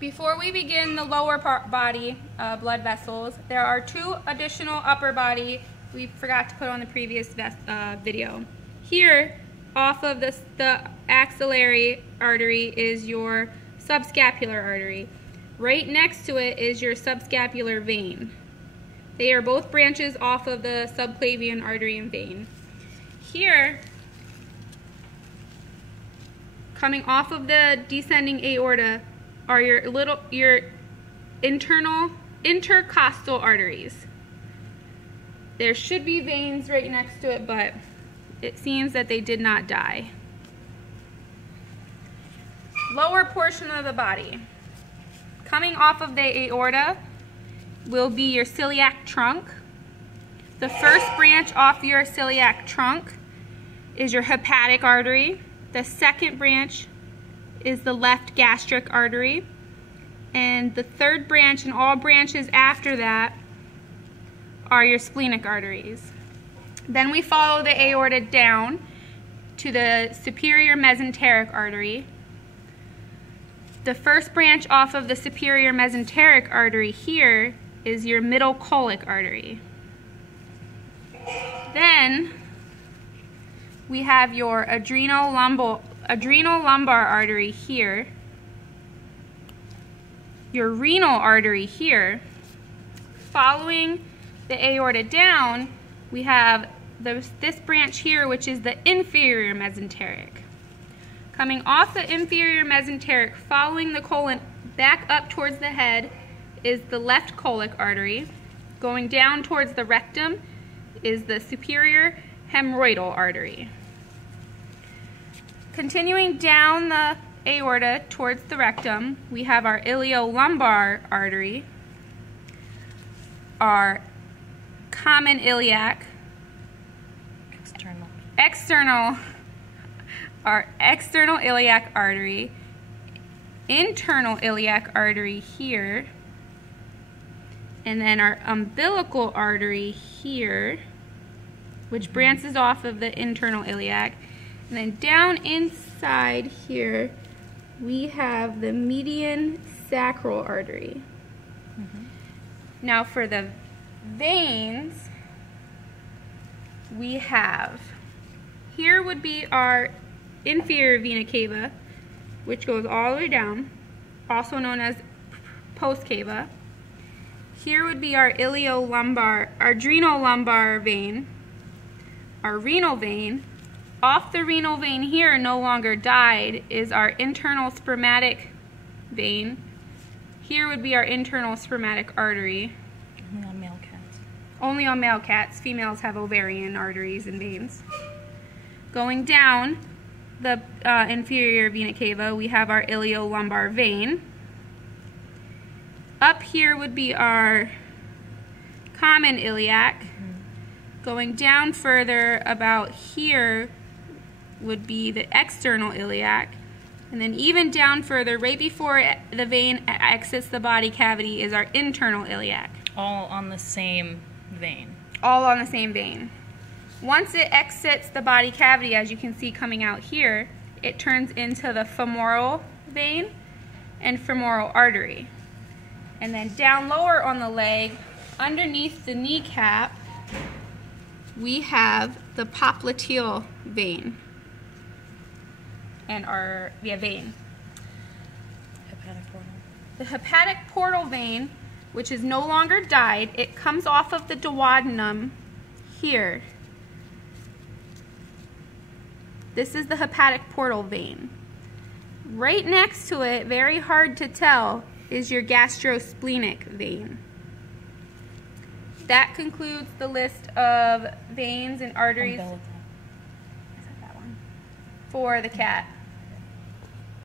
Before we begin the lower body blood vessels, there are two additional upper body we forgot to put on the previous video. Here, off of the axillary artery is your subscapular artery. Right next to it is your subscapular vein. They are both branches off of the subclavian artery and vein. Here, coming off of the descending aorta, are your internal intercostal arteries. There should be veins right next to it, but it seems that they did not die. Lower portion of the body. Coming off of the aorta will be your celiac trunk. The first branch off your celiac trunk is your hepatic artery. The second branch is the left gastric artery, and the third branch and all branches after that are your splenic arteries. Then we follow the aorta down to the superior mesenteric artery. The first branch off of the superior mesenteric artery here is your middle colic artery. Then we have your adrenal lumbar artery here, your renal artery here. Following the aorta down, we have this branch here, which is the inferior mesenteric. Coming off the inferior mesenteric, following the colon back up towards the head, is the left colic artery. Going down towards the rectum is the superior hemorrhoidal artery. Continuing down the aorta towards the rectum, we have our iliolumbar artery, our common iliac, our external iliac artery, internal iliac artery here, and then our umbilical artery here, which branches off of the internal iliac. And then down inside here, we have the median sacral artery. Now for the veins, we have, here would be our inferior vena cava, which goes all the way down, also known as post cava. Here would be our adrenal lumbar vein, our renal vein. Off the renal vein here, no longer died, is our internal spermatic vein. Here would be our internal spermatic artery. Only on male cats. Only on male cats. Females have ovarian arteries and veins. Going down the inferior vena cava, we have our iliolumbar vein. Up here would be our common iliac. Going down further about here would be the external iliac. And then even down further, right before the vein exits the body cavity, is our internal iliac. All on the same vein. All on the same vein. Once it exits the body cavity, as you can see coming out here, it turns into the femoral vein and femoral artery. And then down lower on the leg, underneath the kneecap, we have the popliteal vein. And our vein. Hepatic portal. The hepatic portal vein, which is no longer died, it comes off of the duodenum here. This is the hepatic portal vein. Right next to it, very hard to tell, is your gastrosplenic vein. That concludes the list of veins and arteries. Umbilical. Is that one? For the cat.